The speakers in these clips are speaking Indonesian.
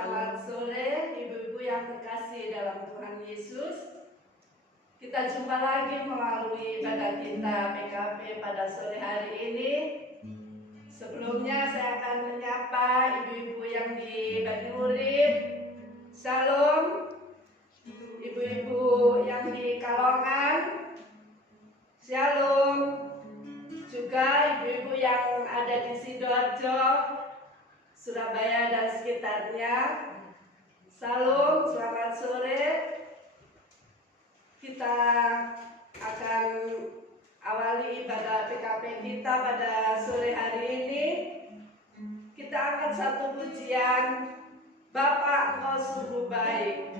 Selamat sore ibu-ibu yang terkasih dalam Tuhan Yesus. Kita jumpa lagi melalui ibadah kita PKP pada sore hari ini. Sebelumnya saya akan menyapa ibu-ibu yang di Banyurit. Shalom. Ibu-ibu yang di Kalongan. Shalom. Juga ibu-ibu yang ada di Sidoarjo, Surabaya dan sekitarnya. Salam, selamat sore. Kita akan awali ibadah PKP kita pada sore hari ini. Kita angkat satu pujian, Bapa Engkau sungguh baik.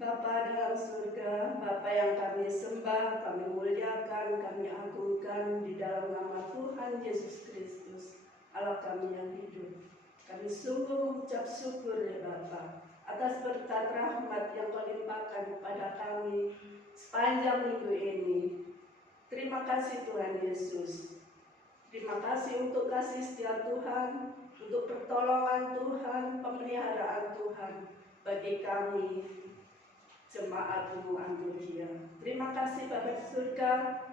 Bapa dalam surga, Bapa yang kami sembah, kami muliakan, kami agungkan di dalam nama Tuhan Yesus Kristus, Allah kami yang hidup. Kami sungguh mengucap syukur ya Bapa atas berkat rahmat yang Kau limpahkan kepada kami sepanjang minggu ini. Terima kasih Tuhan Yesus. Terima kasih untuk kasih setia Tuhan, untuk pertolongan Tuhan, pemeliharaan Tuhan bagi kami, jemaat-Mu Antioquia. Terima kasih Bapa di surga,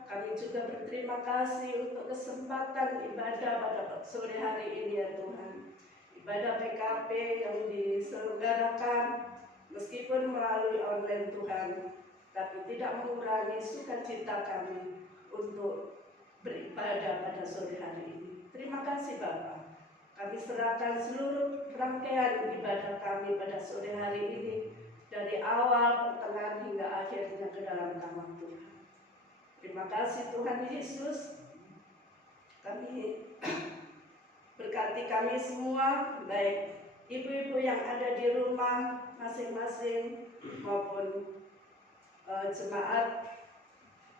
kami juga berterima kasih untuk kesempatan ibadah pada sore hari ini ya Tuhan. Ibadah PKP yang diselenggarakan meskipun melalui online Tuhan, tapi tidak mengurangi sukacita kami untuk beribadah pada sore hari ini. Terima kasih Bapa. Kami serahkan seluruh rangkaian ibadah kami pada sore hari ini dari awal, pertengahan hingga akhirnya ke dalam tangan Tuhan. Terima kasih Tuhan Yesus. Kami berkati kami semua, baik ibu-ibu yang ada di rumah masing-masing maupun jemaat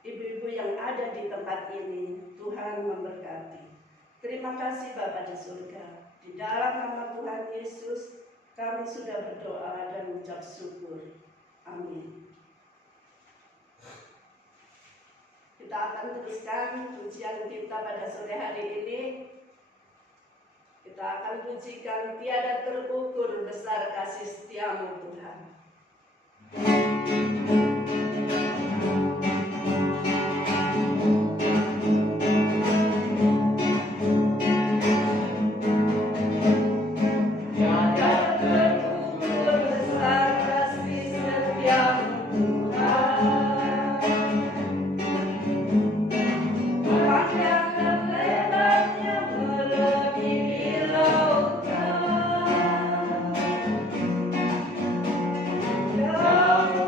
ibu-ibu yang ada di tempat ini. Tuhan memberkati. Terima kasih Bapa di surga. Di dalam nama Tuhan Yesus kami sudah berdoa dan mengucap syukur. Amin. Kita akan teruskan pujian kita pada sore hari ini. Kita akan pujikan tiada terukur besar kasih setiamu Tuhan. Down.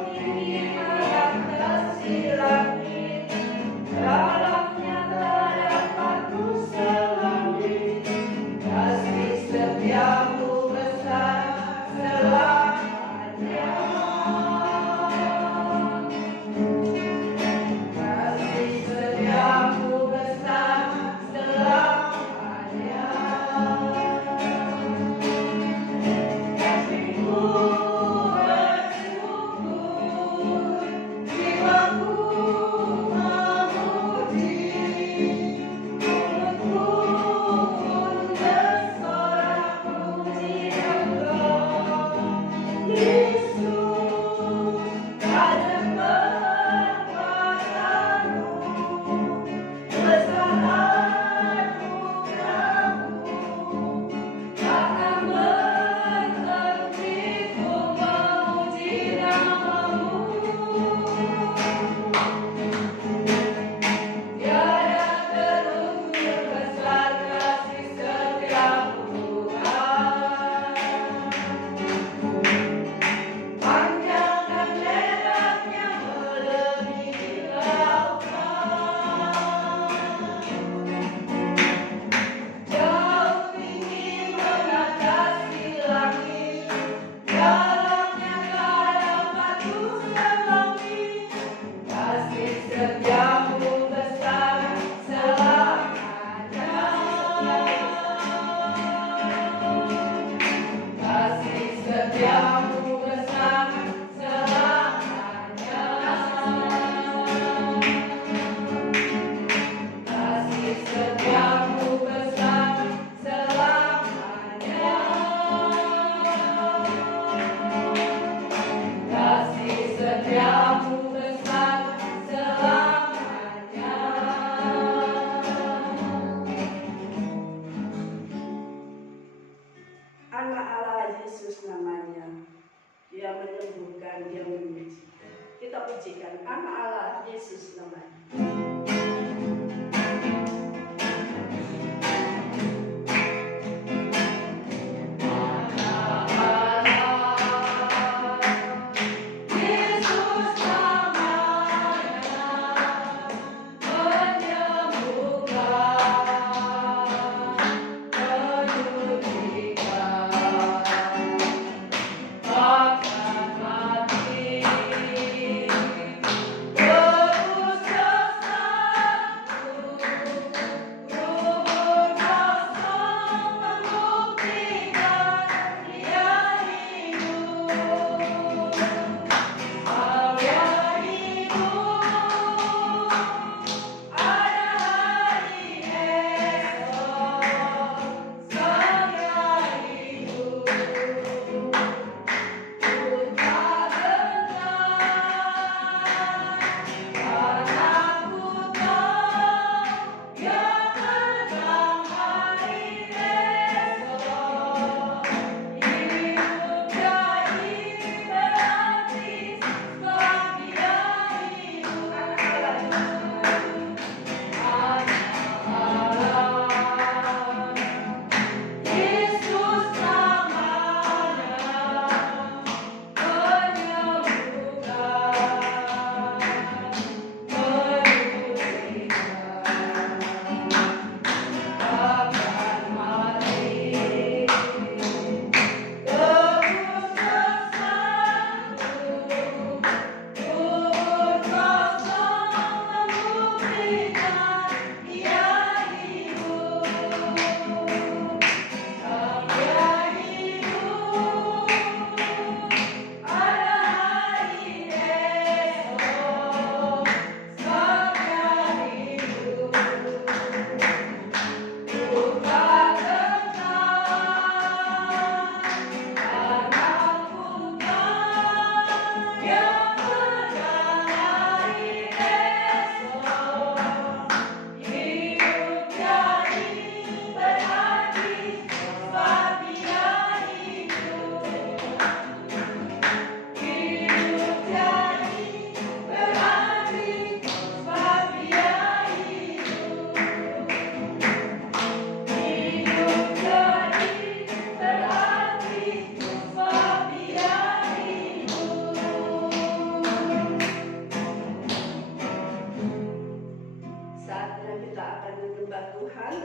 menyembah Tuhan.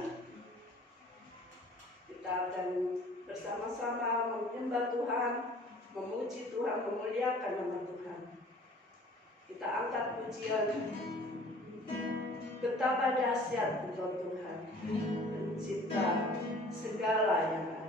Kita akan bersama-sama menyembah Tuhan, memuji Tuhan, memuliakan nama Tuhan. Kita angkat pujian. Betapa dahsyat Engkau Tuhan, pencipta segala yang ada.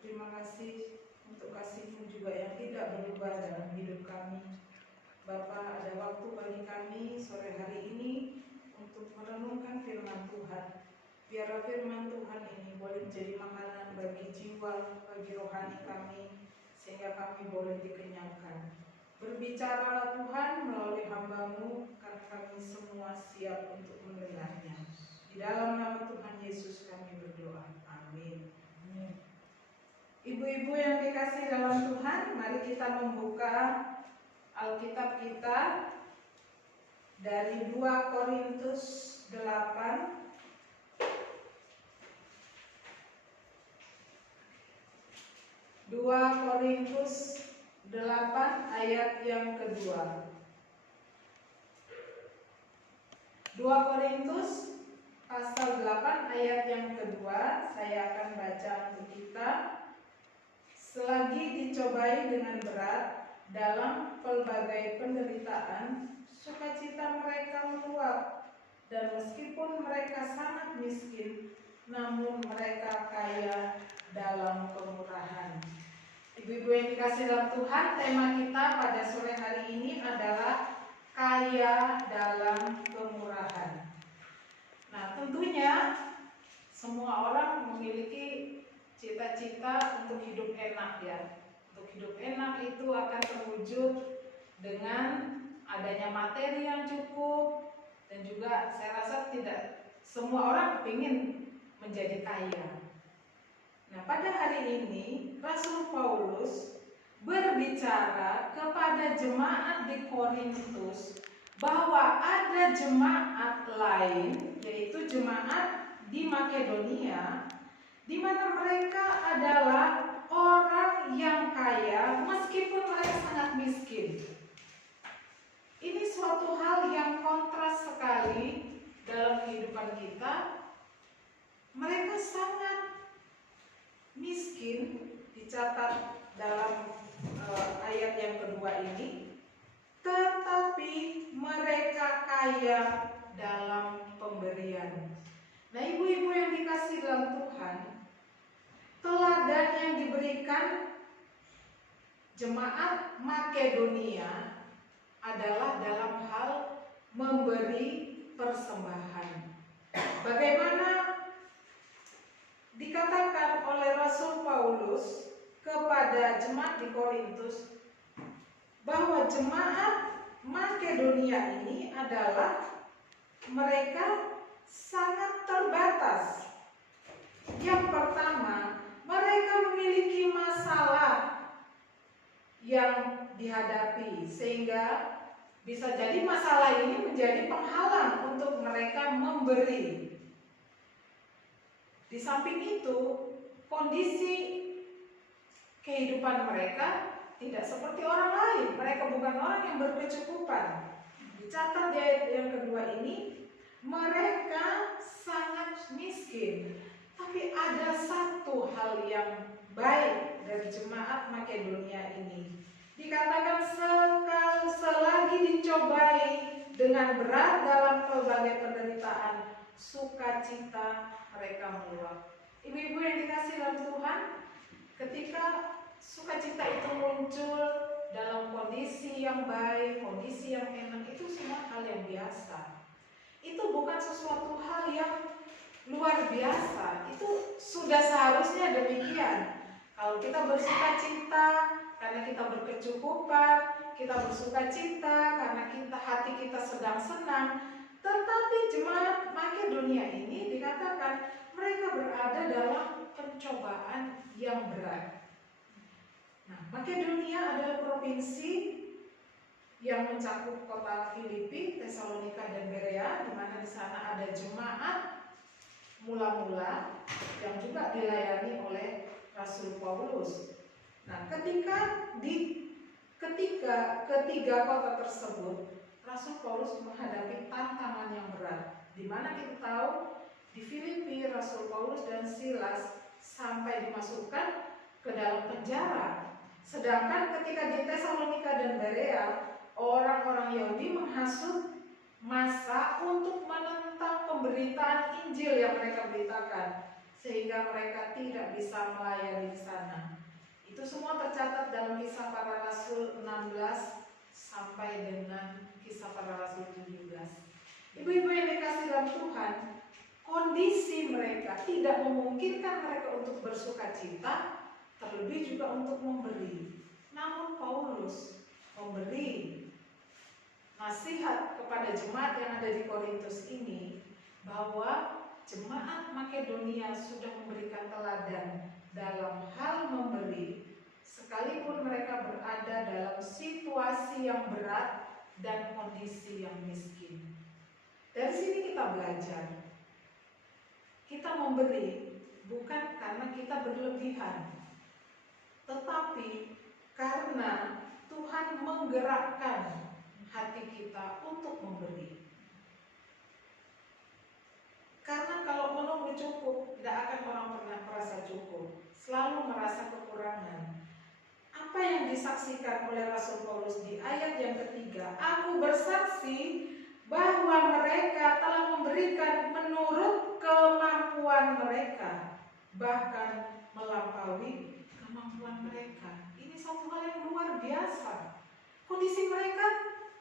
Terima kasih untuk kasih-Mu juga yang tidak berubah dalam hidup kami. Bapa, ada waktu bagi kami sore hari ini untuk merenungkan firman Tuhan. Biarlah firman Tuhan ini boleh menjadi makanan bagi jiwa, bagi rohani kami, sehingga kami boleh dikenyangkan. Berbicaralah Tuhan melalui hamba-Mu, karena kami semua siap untuk mendengarnya. Di dalam nama Tuhan Yesus kami berdoa. Amin. Ibu-ibu yang dikasih dalam Tuhan, mari kita membuka Alkitab kita dari 2 Korintus 8 2 Korintus 8 ayat yang kedua. 2 Korintus pasal 8 ayat yang kedua, saya akan baca untuk kita. Selagi dicobai dengan berat dalam pelbagai penderitaan, sukacita mereka meluap, dan meskipun mereka sangat miskin, namun mereka kaya dalam kemurahan. Ibu-ibu yang dikasih dalam Tuhan, tema kita pada sore hari ini adalah kaya dalam kemurahan. Nah, tentunya semua orang memiliki cita-cita untuk hidup enak ya. Untuk hidup enak itu akan terwujud dengan adanya materi yang cukup, dan juga saya rasa tidak semua orang ingin menjadi kaya. Nah, pada hari ini Rasul Paulus berbicara kepada jemaat di Korintus bahwa ada jemaat lain, yaitu jemaat di Makedonia, di mana mereka adalah orang yang kaya meskipun mereka sangat miskin. Ini suatu hal yang kontras sekali dalam kehidupan kita. Mereka sangat miskin, dicatat dalam ayat yang kedua ini, tetapi mereka kaya dalam pemberian. Nah, ibu-ibu yang dikasih dalam Tuhan, teladan yang diberikan jemaat Makedonia adalah dalam hal memberi persembahan. Bagaimana dikatakan oleh Rasul Paulus kepada jemaat di Korintus bahwa jemaat Makedonia ini adalah mereka sangat terbatas. Yang pertama, mereka memiliki masalah yang dihadapi, sehingga bisa jadi masalah ini menjadi penghalang untuk mereka memberi. Di samping itu, kondisi kehidupan mereka tidak seperti orang lain. Mereka bukan orang yang berkecukupan. Dicatat di ayat yang kedua ini, mereka sangat miskin. Tapi ada satu hal yang baik dari jemaat Makedonia ini. Dikatakan selagi dicobai dengan berat dalam pelbagai penderitaan, sukacita mereka meluap. Ibu-ibu yang dikasih dalam Tuhan, ketika sukacita itu muncul dalam kondisi yang baik, kondisi yang enak, itu semua hal yang biasa. Itu bukan sesuatu hal yang luar biasa, itu sudah seharusnya demikian. Kalau kita bersukacita karena kita berkecukupan, kita bersukacita karena hati kita sedang senang. Tetapi jemaat Makedonia ini dikatakan mereka berada dalam pencobaan yang berat. Nah, Makedonia adalah provinsi yang mencakup kota Filipi, Tesalonika, dan Berea, di mana di sana ada jemaat mula-mula yang juga dilayani oleh Rasul Paulus. Nah, ketika ketiga kota tersebut, Rasul Paulus menghadapi tantangan yang berat, di mana kita tahu di Filipi Rasul Paulus dan Silas sampai dimasukkan ke dalam penjara. Sedangkan ketika di Tesalonika dan Berea, orang-orang Yahudi menghasut massa untuk menentang pemberitaan Injil yang mereka beritakan, sehingga mereka tidak bisa melayani di sana. Itu semua tercatat dalam Kisah Para Rasul 16 sampai dengan Kisah Para Rasul 17. Ibu-ibu yang dikasih dalam Tuhan, kondisi mereka tidak memungkinkan mereka untuk bersuka cita, terlebih juga untuk memberi. Namun Paulus memberi nasihat kepada jemaat yang ada di Korintus ini bahwa jemaat Makedonia sudah memberikan teladan dalam hal memberi, sekalipun mereka berada dalam situasi yang berat dan kondisi yang miskin. Dari sini kita belajar, kita memberi bukan karena kita berlebihan, tetapi karena Tuhan menggerakkan hati kita untuk memberi. Karena kalau menunggu cukup, tidak akan orang pernah merasa cukup, selalu merasa kekurangan. Apa yang disaksikan oleh Rasul Paulus di ayat yang ketiga, aku bersaksi bahwa mereka telah memberikan menurut kemampuan mereka, bahkan melampaui kemampuan mereka. Ini satu hal yang luar biasa. Kondisi mereka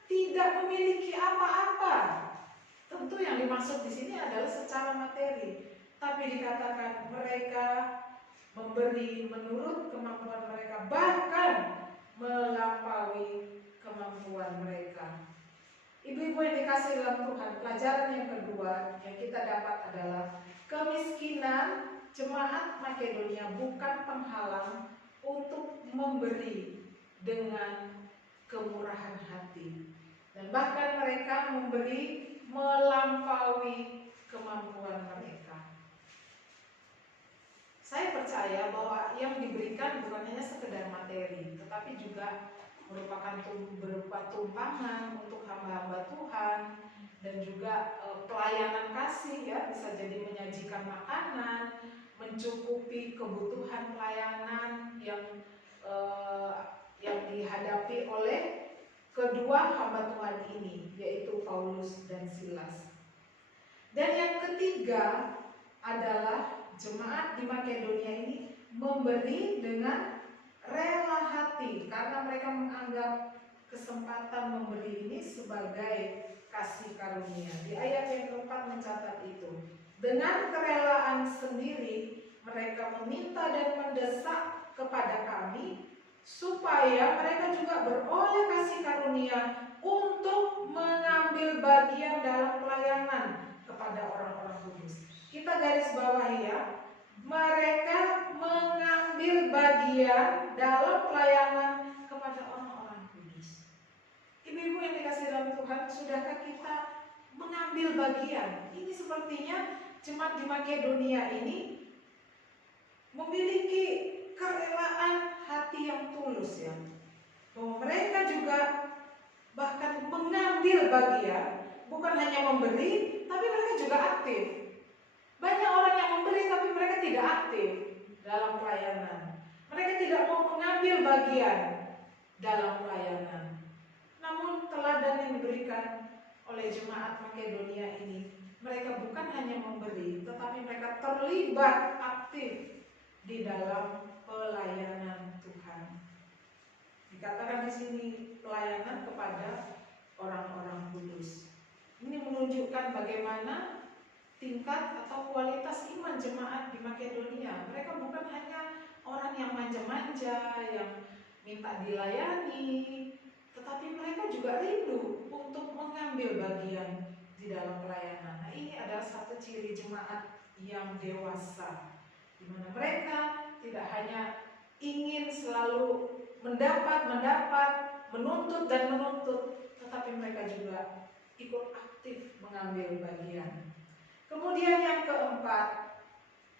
tidak memiliki apa-apa. Tentu yang dimaksud di sini adalah secara materi, tapi dikatakan mereka memberi menurut kemampuan mereka, bahkan melampaui kemampuan mereka. Ibu-ibu yang dikasih dalam Tuhan, pelajaran yang kedua yang kita dapat adalah kemiskinan jemaat Makedonia bukan penghalang untuk memberi dengan kemurahan hati, dan bahkan mereka memberi melampaui kemampuan mereka. Saya percaya bahwa yang diberikan bukan hanya sekedar materi, tetapi juga merupakan berupa tumpangan untuk hamba-hamba Tuhan, dan juga pelayanan kasih, ya, bisa jadi menyajikan makanan, mencukupi kebutuhan pelayanan yang dihadapi oleh kedua hamba Tuhan ini, yaitu Paulus dan Silas. Dan yang ketiga adalah jemaat di Makedonia ini memberi dengan rela hati, karena mereka menganggap kesempatan memberi ini sebagai kasih karunia. Di ayat yang keempat mencatat itu. Dengan kerelaan sendiri mereka meminta dan mendesak kepada kami supaya mereka juga beroleh kasih karunia untuk mengambil bagian dalam pelayanan kepada orang-orang kudus. Kita garis bawahi, ya, mereka mengambil bagian dalam pelayanan kepada orang-orang kudus. Ibu-ibu yang dikasih dalam Tuhan, sudahkah kita mengambil bagian? Ini sepertinya jemaat di Makedonia ini memiliki kerelaan hati yang tulus, ya, bahwa mereka juga bahkan mengambil bagian, bukan hanya memberi, tapi mereka juga aktif. Banyak orang yang memberi tapi mereka tidak aktif dalam pelayanan. Mereka tidak mau mengambil bagian dalam pelayanan. Namun teladan yang diberikan oleh jemaat Makedonia ini, mereka bukan hanya memberi, tetapi mereka terlibat aktif di dalam pelayanan Tuhan. Dikatakan di sini pelayanan kepada orang-orang kudus. Ini menunjukkan bagaimana tingkat atau kualitas iman jemaat di Makedonia. Mereka bukan hanya orang yang manja-manja, yang minta dilayani, tetapi mereka juga rindu untuk mengambil bagian di dalam pelayanan. Nah, ini adalah satu ciri jemaat yang dewasa, di mana mereka tidak hanya ingin selalu mendapat, menuntut dan menuntut, tetapi mereka juga ikut aktif mengambil bagian. Kemudian yang keempat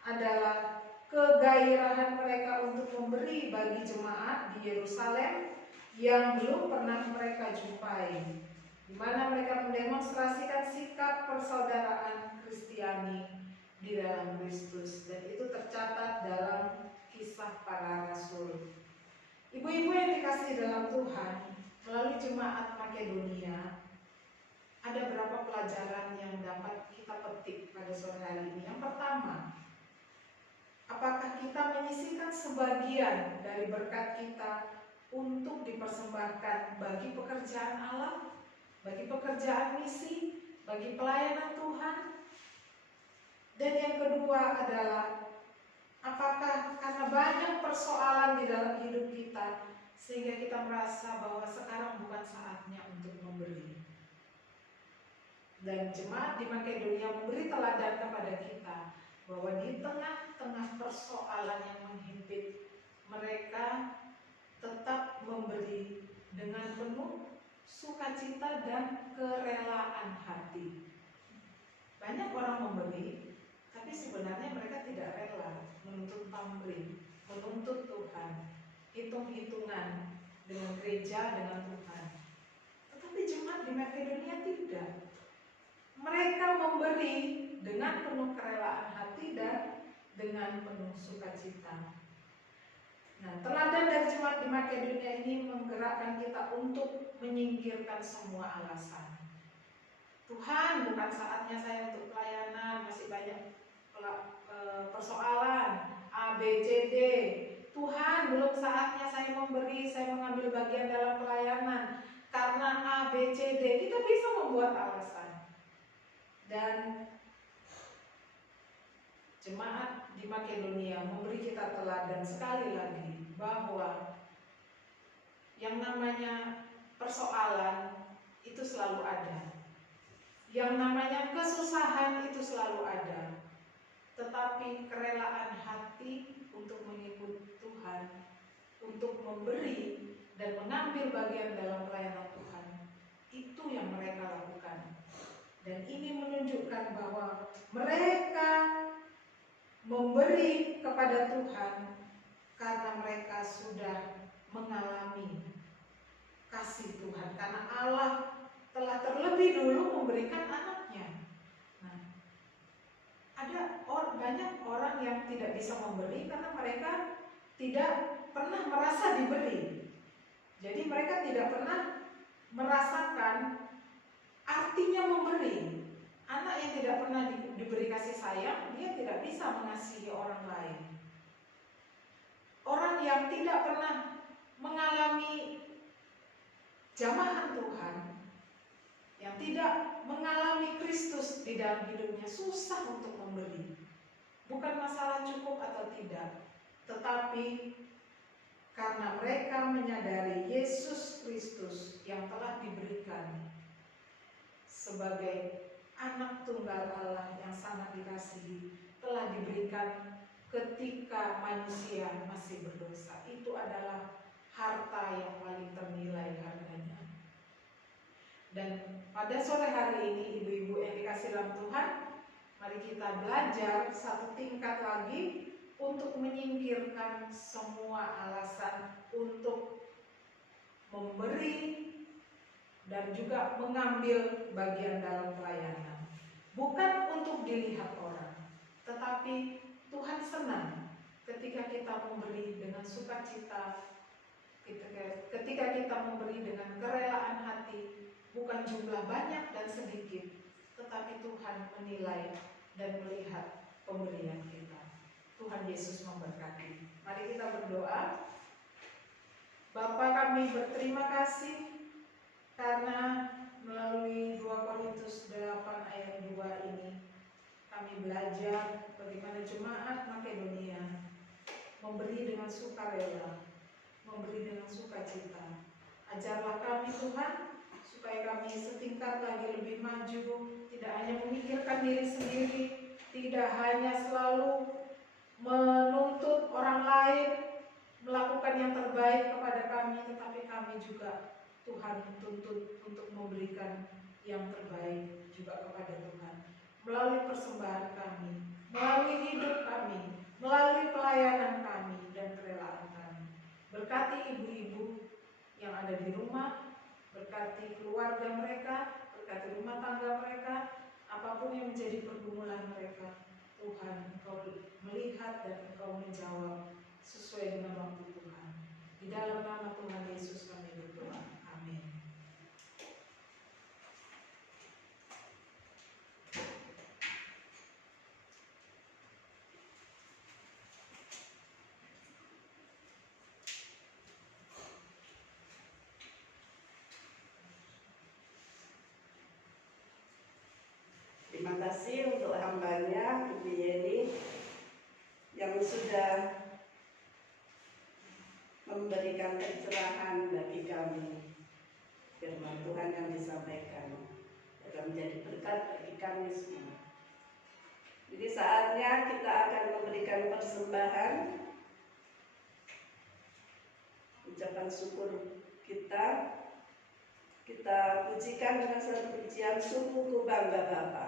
adalah kegairahan mereka untuk memberi bagi jemaat di Yerusalem yang belum pernah mereka jumpai, di mana mereka mendemonstrasikan sikap persaudaraan Kristiani di dalam Kristus, dan itu tercatat dalam Kisah Para Rasul. Ibu-ibu yang dikasihi dalam Tuhan, melalui jemaat Makedonia ada berapa pelajaran yang dapat kita petik pada sore hari ini. Yang pertama, sebagian dari berkat kita untuk dipersembahkan bagi pekerjaan Allah, bagi pekerjaan misi, bagi pelayanan Tuhan. Dan yang kedua adalah, apakah karena banyak persoalan di dalam hidup kita sehingga kita merasa bahwa sekarang bukan saatnya untuk memberi. Dan jemaat di Makedonia memberi teladan kepada kita bahwa di tengah-tengah persoalan yang menghimpit, mereka tetap memberi dengan penuh sukacita dan kerelaan hati. Banyak orang memberi, tapi sebenarnya mereka tidak rela menuntut pamrih, menuntut Tuhan, hitung-hitungan dengan gereja, dengan Tuhan. Tetapi jemaat di Makedonia tidak. Mereka memberi dengan penuh kerelaan hati dan dengan penuh sukacita. Nah, teladan dari jemaat di Makedonia ini menggerakkan kita untuk menyingkirkan semua alasan. Tuhan, bukan saatnya saya untuk pelayanan, masih banyak persoalan A, B, C, D. Tuhan, belum saatnya saya memberi, saya mengambil bagian dalam pelayanan karena A, B, C, D. Kita bisa membuat alasan. Dan jemaat di Makedonia memberi kita teladan sekali lagi bahwa yang namanya persoalan itu selalu ada. Yang namanya kesusahan itu selalu ada. Tetapi kerelaan hati untuk mengikut Tuhan, untuk memberi dan mengambil bagian dalam pelayanan Tuhan, itu yang mereka lakukan. Dan ini menunjukkan bahwa mereka memberi kepada Tuhan karena mereka sudah mengalami kasih Tuhan, karena Allah telah terlebih dulu memberikan anaknya. Nah, ada banyak orang yang tidak bisa memberi karena mereka tidak pernah merasa diberi. Jadi mereka tidak pernah merasakan artinya memberi. Anak yang tidak pernah diberi kasih sayang, dia tidak bisa mengasihi orang lain. Orang yang tidak pernah mengalami jamahan Tuhan, yang tidak mengalami Kristus di dalam hidupnya, susah untuk memberi. Bukan masalah cukup atau tidak, tetapi karena mereka menyadari Yesus Kristus yang telah diberikan sebagai anak tunggal Allah yang sangat dikasihi, telah diberikan ketika manusia masih berdosa. Itu adalah harta yang paling ternilai harganya. Dan pada sore hari ini, ibu-ibu yang dikasihi dalam Tuhan, mari kita belajar satu tingkat lagi untuk menyingkirkan semua alasan untuk memberi dan juga mengambil bagian dalam pelayanan. Bukan untuk dilihat orang, tetapi Tuhan senang ketika kita memberi dengan sukacita, ketika kita memberi dengan kerelaan hati, bukan jumlah banyak dan sedikit, tetapi Tuhan menilai dan melihat pemberian kita. Tuhan Yesus memberkati. Mari kita berdoa. Bapa, kami berterima kasih karena melalui 2 Korintus 8 ayat 2 ini kami belajar bagaimana jemaat Makedonia memberi dengan sukarela, memberi dengan sukacita. Ajarlah kami Tuhan, supaya kami setingkat lagi lebih maju, tidak hanya memikirkan diri sendiri, tidak hanya selalu menuntut orang lain melakukan yang terbaik kepada kami, tetapi kami juga Tuhan tuntut untuk memberikan yang terbaik juga kepada Tuhan melalui persembahan kami, melalui hidup kami, melalui pelayanan kami dan kerelaan kami. Berkati ibu-ibu yang ada di rumah, berkati keluarga mereka, berkati rumah tangga mereka, apapun yang menjadi pergumulan mereka. Tuhan, Engkau melihat dan Engkau menjawab sesuai dengan waktu Tuhan. Di dalam nama Tuhan Yesus kami berdoa. Amin. yang sudah memberikan pencerahan bagi kami. Firman Tuhan yang disampaikan akan menjadi berkat bagi kami semua. Jadi saatnya kita akan memberikan persembahan, ucapan syukur kita. Kita pujikan dengan satu pujian, sungguh bangga Bapa.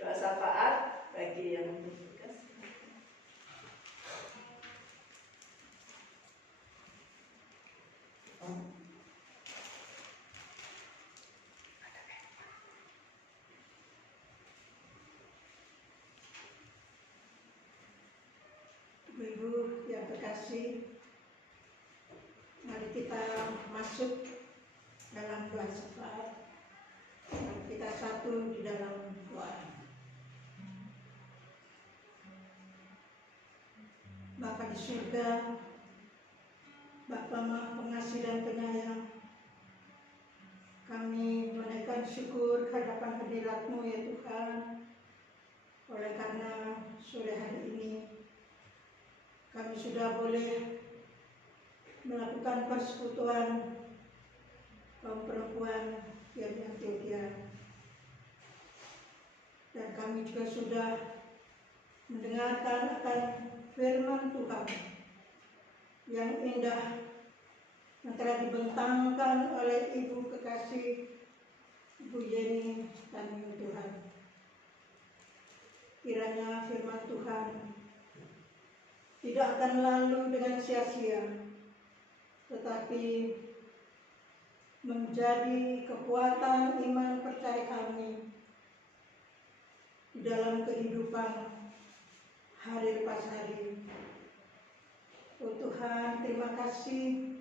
Doa syafaat bagi yang bertugas. Ibu-ibu yang terkasih, mari kita masuk dalam doa syafaat. Kita satu di dalam doa. Bapa di surga, Bapa Maha Pengasih dan Penyayang, kami menaikkan syukur hadapan hadirat-Mu ya Tuhan, oleh karena sore hari ini kami sudah boleh melakukan persekutuan kaum perempuan yang di Antioquia, dan kami juga sudah mendengarkan akan firman Tuhan yang indah yang telah dibentangkan oleh Ibu kekasih Ibu Yeni dan Tuhan. Kiranya firman Tuhan tidak akan lalu dengan sia-sia, tetapi menjadi kekuatan iman percaya kami di dalam kehidupan hari lepas hari. Oh Tuhan, terima kasih.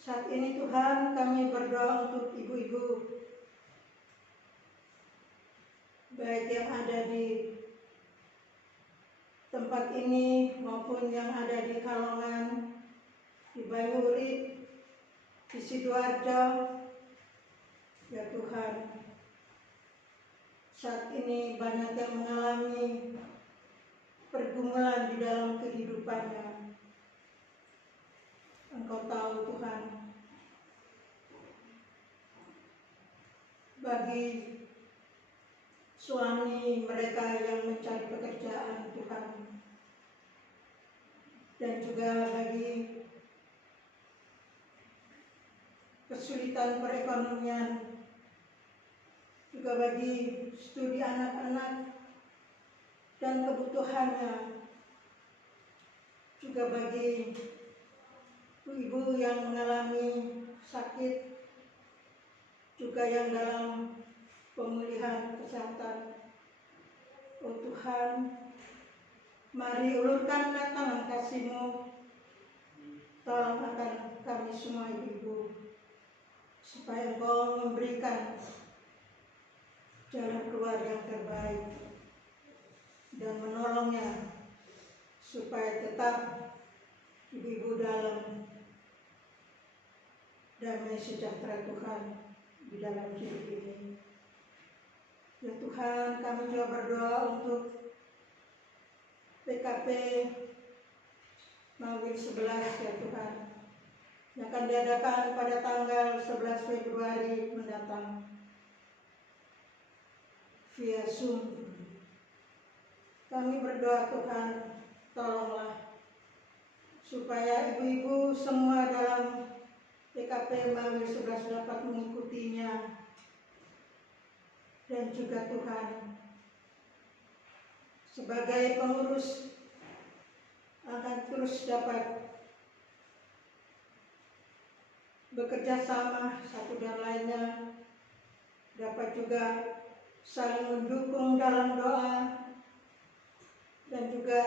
Saat ini Tuhan, kami berdoa untuk ibu-ibu, baik yang ada di tempat ini maupun yang ada di Kalongan, di Banyurit, di Sidoarjo. Ya Tuhan, saat ini banyak yang mengalami pergumulan di dalam kehidupannya. Engkau tahu Tuhan, bagi suami mereka yang mencari pekerjaan Tuhan, dan juga bagi kesulitan perekonomian, juga bagi studi anak-anak dan kebutuhannya, juga bagi ibu yang mengalami sakit, juga yang dalam pemulihan kesehatan. Oh Tuhan, mari ulurkanlah tangan kasih-Mu, tolong akan kami semua ibu-ibu, supaya Engkau memberikan jalan keluar yang terbaik dan menolongnya, supaya tetap ibu-ibu dalam damai sejahtera Tuhan di dalam hidup ini. Tuhan, kami juga berdoa untuk PKP Mawil 11 ya Tuhan, yang akan diadakan pada tanggal 11 Februari mendatang via Zoom. Kami berdoa Tuhan, tolonglah supaya ibu-ibu semua dalam PKP Mawil 11 dapat mengikutinya. Dan juga Tuhan, sebagai pengurus akan terus dapat bekerja sama satu dan lainnya, dapat juga saling mendukung dalam doa, dan juga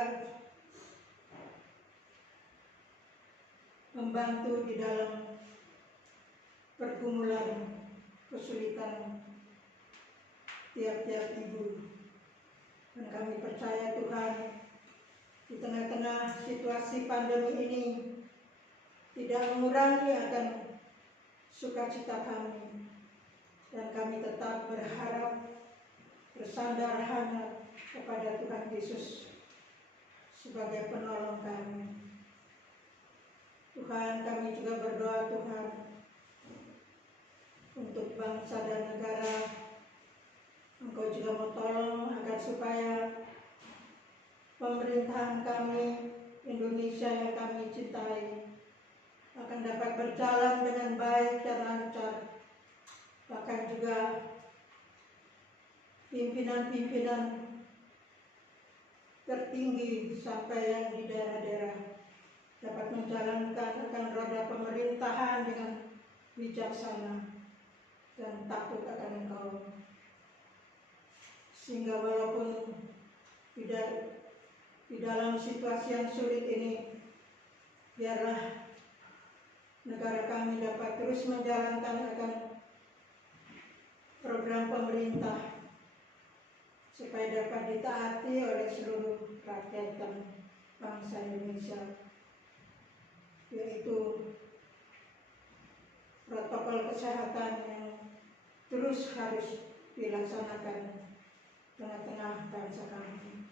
membantu di dalam pergumulan kesulitan tiap-tiap ibu. Dan kami percaya Tuhan, di tengah-tengah situasi pandemi ini tidak mengurangi akan sukacita kami, dan kami tetap berharap bersandar hanya kepada Tuhan Yesus sebagai penolong kami. Tuhan, kami juga berdoa Tuhan untuk bangsa dan negara. Engkau juga mau tolong agar supaya pemerintahan kami, Indonesia yang kami cintai, akan dapat berjalan dengan baik dan lancar. Bahkan juga pimpinan-pimpinan tertinggi sampai yang di daerah-daerah dapat menjalankan akan roda pemerintahan dengan bijaksana dan takut akan Engkau. Sehingga walaupun di dalam situasi yang sulit ini, biarlah negara kami dapat terus menjalankan akan program pemerintah supaya dapat ditaati oleh seluruh rakyat dan bangsa Indonesia, yaitu protokol kesehatan yang terus harus dilaksanakan tengah-tengah bangsa kami.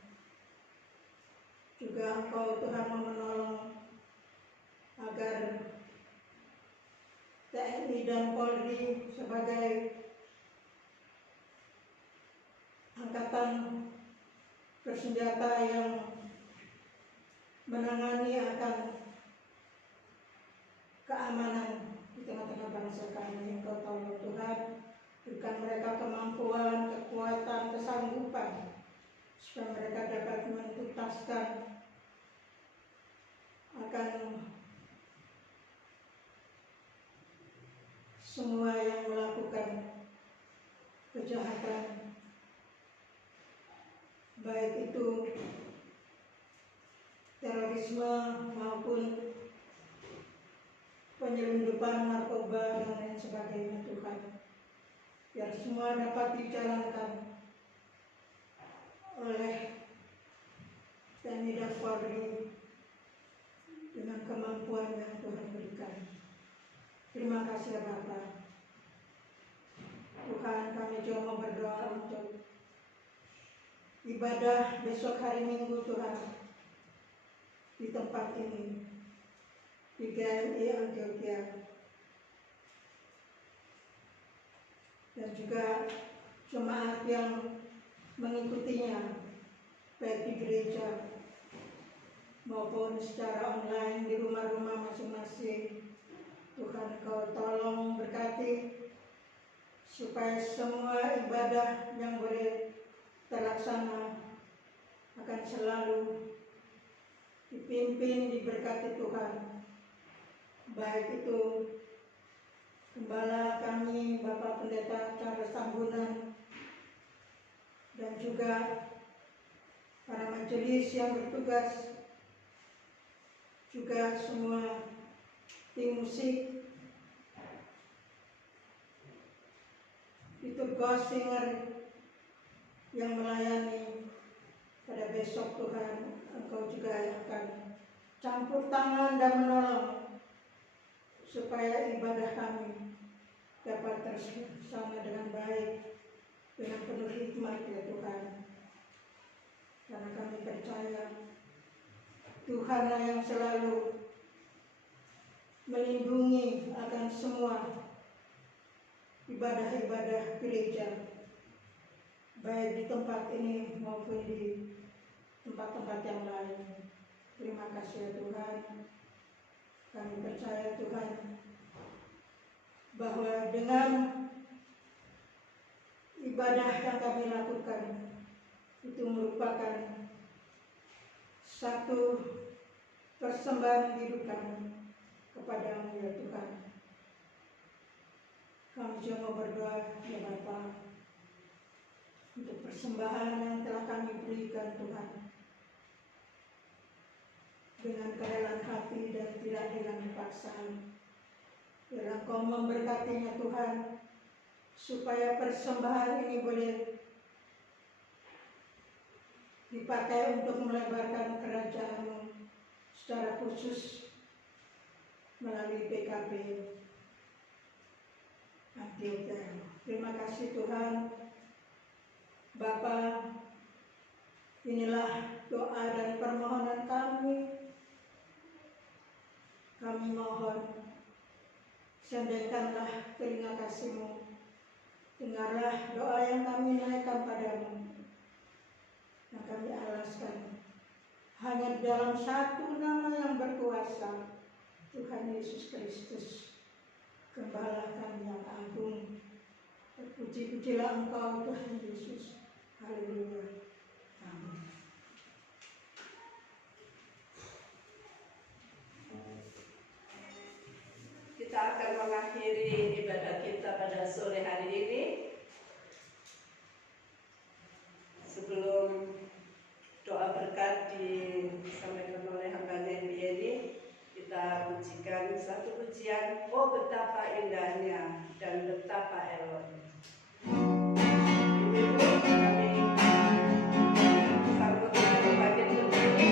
Juga Engkau Tuhan mau menolong agar TNI dan Polri sebagai angkatan bersenjata yang menangani akan keamanan di tengah-tengah bangsa kami. Engkau tolong Tuhan, berikan mereka kemampuan, kekuatan, kesanggupan supaya mereka dapat menuntaskan akan semua yang melakukan kejahatan, baik itu terorisme maupun penyelundupan narkoba dan lain sebagainya Tuhan. Biar semua dapat dijalankan oleh TNI dan Polri dengan kemampuan yang Tuhan berikan. Terima kasih ya Bapa. Tuhan, kami juga mau berdoa untuk ibadah besok hari Minggu Tuhan di tempat ini, di GMI Antioquia, dan juga jemaat yang mengikutinya baik di gereja maupun secara online di rumah-rumah masing-masing. Tuhan, Kau tolong berkati supaya semua ibadah yang boleh terlaksana akan selalu dipimpin, diberkati Tuhan, baik itu Gembala kami, Bapak Pendeta Charles Tambunan, dan juga para majelis yang bertugas, juga semua tim musik, itu ghost singer yang melayani pada besok Tuhan. Engkau juga akan campur tangan dan menolong supaya ibadah kami dapat terlaksana dengan baik, dengan penuh hikmat hikmat ya Tuhan. Karena kami percaya Tuhanlah yang selalu melindungi akan semua ibadah-ibadah gereja, baik di tempat ini maupun di tempat-tempat yang lain. Terima kasih ya Tuhan. Kami percaya Tuhan bahwa dengan ibadah yang kami lakukan itu merupakan satu persembahan hidup kami kepadamu ya Tuhan. Kami juga mau berdoa ya Bapa untuk persembahan yang telah kami berikan Tuhan, dengan kerelaan hati dan tidak dengan paksaan. Biar Engkau memberkatinya Tuhan, supaya persembahan ini boleh dipakai untuk melebarkan kerajaan-Mu secara khusus melalui PKP Antioquia. Terima kasih Tuhan. Bapa, inilah doa dan permohonan kami. Kami mohon, sendirikanlah telinga kasih-Mu, dengarlah doa yang kami naikkan padamu, yang kami alaskan hanya dalam satu nama yang berkuasa, Tuhan Yesus Kristus, Gembala kami yang agung. Terpuji-pujilah Engkau Tuhan Yesus. Haleluya. Amin. Kita akan mengakhiri ibadah kita pada sore hari ini. Sebelum doa berkat disampaikan oleh hamba-Nya ini, kita pujikan satu pujian, oh betapa indahnya dan betapa eloknya. Ibu-ibu, kami sambut untuk bagian berdiri.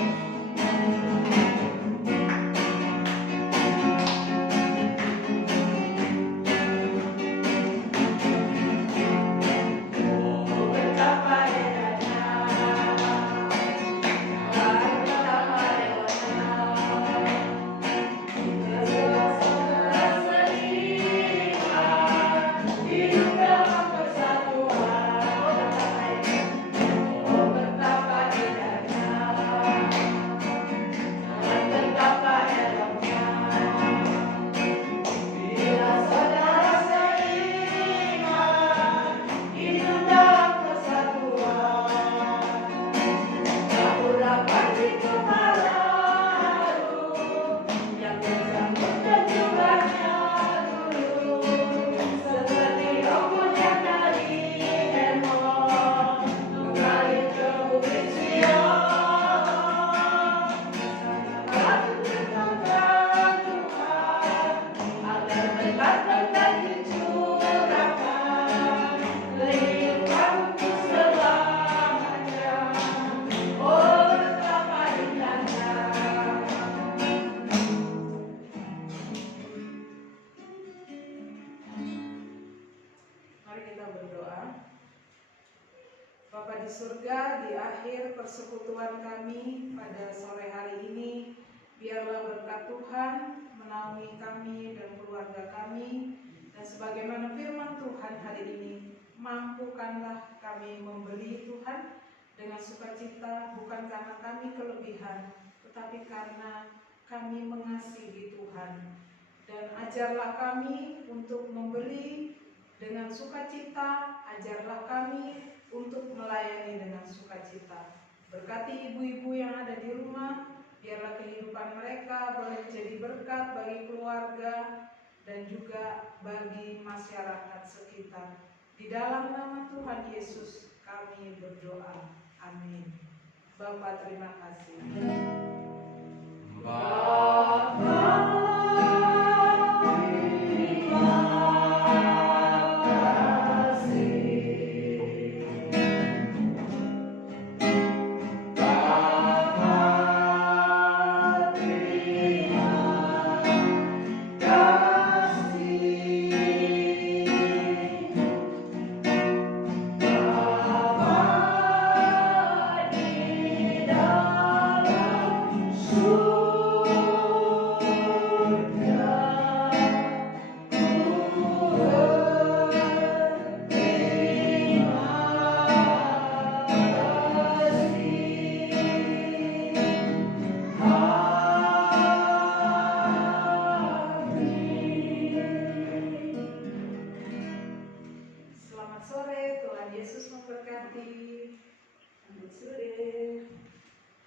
Bapa di surga, di akhir persekutuan kami pada sore hari ini, biarlah berkat Tuhan menaungi kami dan keluarga kami, dan sebagaimana firman Tuhan hari ini, mampukanlah kami memberi Tuhan dengan sukacita, bukan karena kami kelebihan, tetapi karena kami mengasihi Tuhan. Dan ajarlah kami untuk memberi dengan sukacita, ajarlah kami untuk melayani dengan sukacita. Berkati ibu-ibu yang ada di rumah, biarlah kehidupan mereka boleh jadi berkat bagi keluarga dan juga bagi masyarakat sekitar. Di dalam nama Tuhan Yesus kami berdoa. Amin. Bapa, terima kasih. Bapa memberkati.